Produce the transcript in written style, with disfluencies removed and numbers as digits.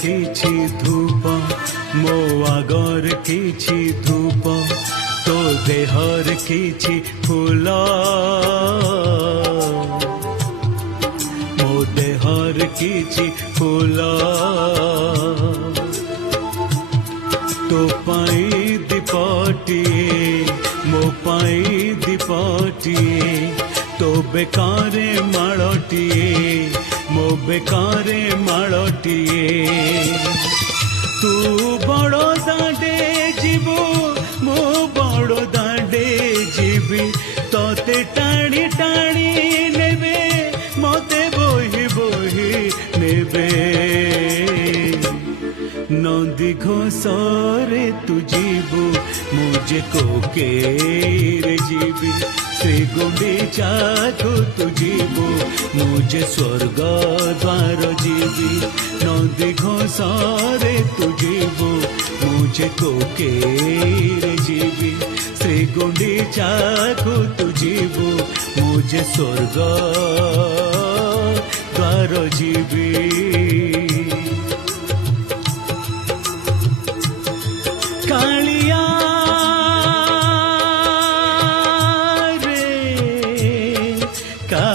किछि धूप मो आगर किछि धूप तो देहर किछि फूल मो देहर किछि फूल तो पाई दीपटिए मो पाई दीपटिए तो बेकारे माळटिए मो बेकारे माळटिए तू बड़ो दांडे जीवु मो बड़ो दांडे जीवी तोते टाणी टाणी नेबे मते बोही बोही नेबे नंदी घोषरे तू जीवु मुझे कोकेरे जीवी श्री गुंडीचा को तू जीवु मुझे स्वर्ग द्वार जीवी नंदी घोषरे तू जीवु मुझे कोकेरे जीवी श्री गुंडीचा को तू जीवु मुझे स्वर्ग द्वार जीवी कालिया रे का